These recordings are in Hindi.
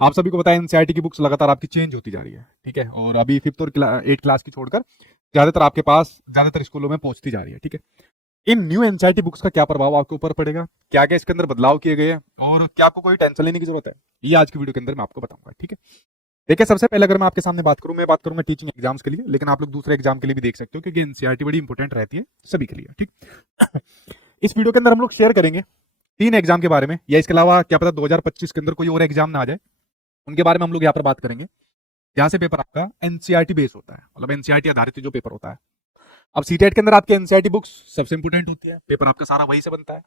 आप सभी को पता है एनसीईआरटी की बुक्स लगातार आपकी चेंज होती जा रही है, ठीक है, और अभी 5th और 8th क्लास की छोड़कर ज्यादातर आपके पास ज्यादातर स्कूलों में पहुंचती जा रही है, ठीक है। इन न्यू एनसीईआरटी बुक्स का क्या प्रभाव आपके ऊपर पड़ेगा, क्या क्या इसके अंदर बदलाव किए गए हैं, और क्या आपको कोई टेंशन लेने की जरूरत है, ये आज की वीडियो के अंदर मैं आपको बताऊंगा, ठीक है। देखिए, सबसे पहले अगर मैं आपके सामने मैं बात करूंगा टीचिंग एग्जाम्स के लिए, लेकिन आप लोग दूसरे एग्जाम के लिए भी देख सकते हो, क्योंकि एनसीईआरटी बड़ी इंपॉर्टेंट रहती है सभी के लिए, ठीक। इस वीडियो के अंदर हम लोग शेयर करेंगे 3 एग्जाम के बारे में, या इसके अलावा क्या पता 2025 के अंदर कोई और एग्जाम ना आ जाए, उनके बारे में हम लोग यहाँ पर बात करेंगे, जहां से पेपर आपका एनसीईआरटी बेस होता है, मतलब एनसीईआरटी आधारित जो पेपर होता है। अब सीटेट के अंदर आपके एनसीईआरटी बुक्स सबसे इंपोर्टेंट होती है, पेपर आपका सारा वही से बनता है।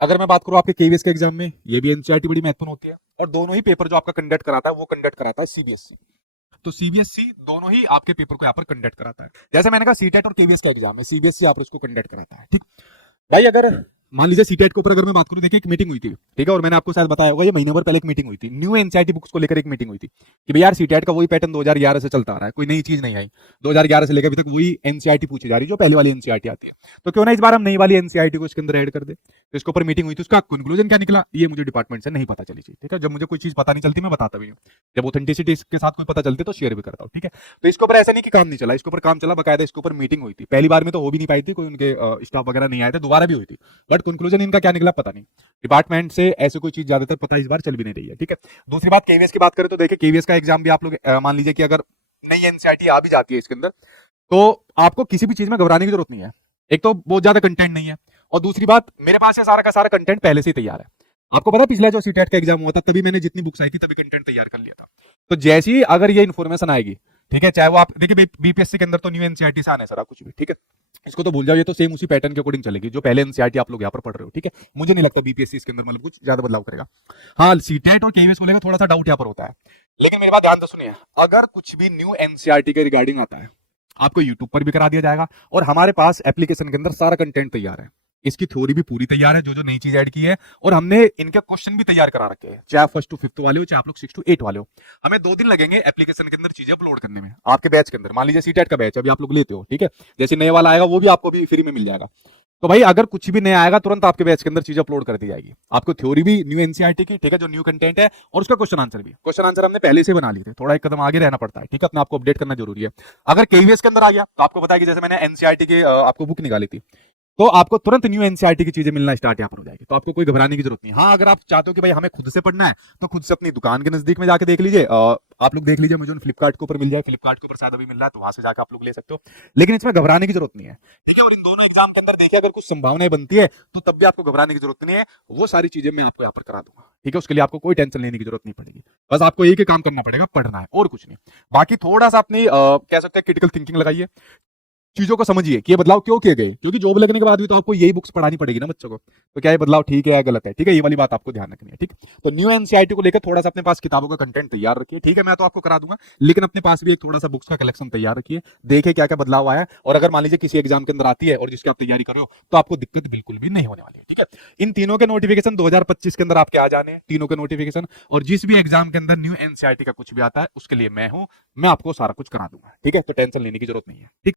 अगर मैं बात करूं आपके केवीएस के एग्जाम में, ये भी एनसीईआरटी बड़ी महत्वपूर्ण होती है, और दोनों ही पेपर जो आपका कंडक्ट कराता है वो कंडक्ट कराता है सीबीएसई। तो सीबीएसई दोनों ही आपके पेपर को यहाँ पर कंडक्ट कराता है। जैसे मैंने कहा सीटेट और केवीएस का एग्जाम है, सीबीएसई आप इसको कंडक्ट कराता है, ठीक। भाई अगर मान लीजिए सीटेट के ऊपर अगर मैं बात करूं, देखिए एक मीटिंग हुई थी, ठीक है, और मैंने आपको शायद बताया होगा, ये महीने भर पहले एक मीटिंग हुई थी, न्यू एनसीईआरटी बुक्स को लेकर एक मीटिंग हुई थी कि भाई यार सीटेट का वही पैटर्न 2011 से चलता आ रहा है, कोई नई चीज नहीं आई, 2011 से लेकर अभी तक वही एनसीईआरटी पूछी जा रही है जो पहले वाली एनसीईआरटी आती है, तो क्यों ना इस बार हम नई वाली एनसीईआरटी को इसके अंदर ऐड कर दे। तो इसके ऊपर मीटिंग हुई थी, उसका कंक्लूजन क्या निकला ये मुझे डिपार्टमेंट से नहीं पता चली थी, ठीक है। जब मुझे कोई चीज पता नहीं चलती मैं बताता भी नहीं, जब ऑथेंटिसिटी के साथ कोई पता चलती तो शेयर भी करता हूँ, ठीक है। तो इसके ऊपर ऐसा नहीं कि काम नहीं चला, इसके ऊपर काम चला, बकायदा इसके ऊपर मीटिंग हुई थी। पहली बार में तो हो भी नहीं पाई थी, कोई उनके स्टाफ वगैरह नहीं आए थे, दोबारा भी हुई थी, बट कंक्लूजन इनका क्या निकला पता नहीं। डिपार्टमेंट से ऐसे कोई चीज ज्यादातर पता इस बार चल भी नहीं रही है, ठीक है। दूसरी बात केवीएस की बात करें तो देखिए केवीएस का एग्जाम भी आप लोग मान लीजिए कि अगर नई एनसीईआरटी आ भी जाती है इसके अंदर, तो आपको किसी भी चीज में घबराने की जरूरत नहीं है। एक तो बहुत ज्यादा कंटेंट नहीं है, और दूसरी बात मेरे पास ये सारा का सारा कंटेंट पहले से ही तैयार है। आपको पता है पिछला जो सीटेट का एग्जाम हुआ था तभी मैंने जितनी बुक्स आई थी तभी कंटेंट तैयार कर लिया था। तो जैसी ही अगर ये इन्फॉर्मेशन आएगी, ठीक है, चाहे वो आप देखिए बीपीएससी के अंदर तो न्यू एनसीईआरटी से आने सारा कुछ भी, ठीक है, इसको तो भूल जाओ, ये तो सेम उसी पैटर्न के अकॉर्डिंग चलेगी जो पहले एनसीईआरटी आप लोग यहाँ पर पढ़ रहे हो, ठीक है। मुझे नहीं लगता बीपीएससी इसके अंदर मतलब कुछ ज्यादा बदलाव करेगा। हाँ, सीटेट और केवीएस को लेकर थोड़ा सा डाउट यहाँ पर होता है, लेकिन मेरी बात ध्यान से सुनिए, अगर कुछ भी न्यू एनसीईआरटी के रिगार्डिंग आता है आपको यूट्यूब पर भी करा दिया जाएगा, और हमारे पास एप्लीकेशन के अंदर सारा कंटेंट तैयार है, इसकी थ्योरी भी पूरी तैयार है, जो जो नई चीज ऐड की है, और हमने इनके क्वेश्चन भी तैयार करा रखे हैं, चाहे 1st to 5th वाले हो, चाहे आप लोग 6 to 8 वाले हो। हमें 2 दिन लगेंगे एप्लीकेशन के अंदर चीजें अपलोड करने में, आपके बैच के अंदर। मान लीजिए सीटेट का बैच अभी आप लोग लेते हो, ठीक है, जैसे नए वाला आएगा वो भी आपको भी फ्री में मिल जाएगा। तो भाई अगर कुछ भी नया आएगा तुरंत आपके बैच के अंदर चीज अपलोड कर दी जाएगी, आपको थ्योरी भी न्यू एनसीईआरटी की, ठीक है, जो न्यू कंटेंट है, और उसका क्वेश्चन आंसर भी। क्वेश्चन आंसर हमने पहले से बना लिए थे, थोड़ा एक कदम आगे रहना पड़ता है, ठीक है, अपने आपको अपडेट करना जरूरी है। अगर केवीएस के अंदर आ गया तो आपको पता है कि जैसे मैंने एनसीईआरटी की आपको बुक निकाली थी, तो आपको तुरंत न्यू एनसीईआरटी की चीजें मिलना स्टार्ट यहाँ पर हो जाएगी, तो आपको कोई घबराने की जरूरत नहीं। हाँ, अगर आप चाहते हो कि भाई हमें खुद से पढ़ना है तो खुद से अपनी दुकान के नजदीक में जाके देख लीजिए, आप लोग देख लीजिए, मुझे फ्लिपकार्ट के ऊपर मिल जाए, फ्लिपकार्ट के ऊपर शायद अभी मिल रहा है, तो वहां से जाकर आप लोग ले सकते हो, लेकिन इसमें घबराने की जरूरत नहीं है, ठीक है। और इन दोनों एग्जाम के अंदर देखिए अगर कुछ संभावनाएं बनती है तो तब भी आपको घबराने की जरूरत नहीं है, वो सारी चीजें मैं आपको यहाँ पर करा दूंगा, ठीक है। उसके लिए आपको कोई टेंशन लेने की जरूरत नहीं पड़ेगी, बस आपको एक ही काम करना पड़ेगा, पढ़ना है और कुछ नहीं। बाकी थोड़ा सा अपनी कह सकते हैं क्रिटिकल थिंकिंग लगाइए, चीजों को समझिए कि ये बदलाव क्यों किए गए, क्योंकि जॉब लगने के बाद भी तो आपको यही बुक्स पढ़ानी पड़ेगी ना बच्चों को, तो क्या ये बदलाव ठीक है या गलत है, ठीक है, ये वाली बात आपको ध्यान रखनी है, ठीक। तो न्यू एनसीईआरटी को लेकर थोड़ा सा अपने पास किताबों का कंटेंट तैयार रखिए, ठीक है, मैं तो आपको करा दूंगा, लेकिन अपने पास भी एक थोड़ा सा बुक्स का कलेक्शन तैयार रखिए, देखे क्या क्या बदलाव आया है, और अगर मान लीजिए किसी एग्जाम के अंदर आती है और जिसकी आप तैयारी कर रहे हो तो आपको दिक्कत बिल्कुल भी नहीं होने वाली है, ठीक है। इन तीनों के नोटिफिकेशन 2025 के अंदर आपके आ जाने हैं, तीनों के नोटिफिकेशन, और जिस भी एग्जाम के अंदर न्यू एनसीईआरटी का कुछ भी आता है उसके लिए मैं हूं, मैं आपको सारा कुछ करा दूंगा, ठीक है, तो टेंशन लेने की जरूरत नहीं है, ठीक।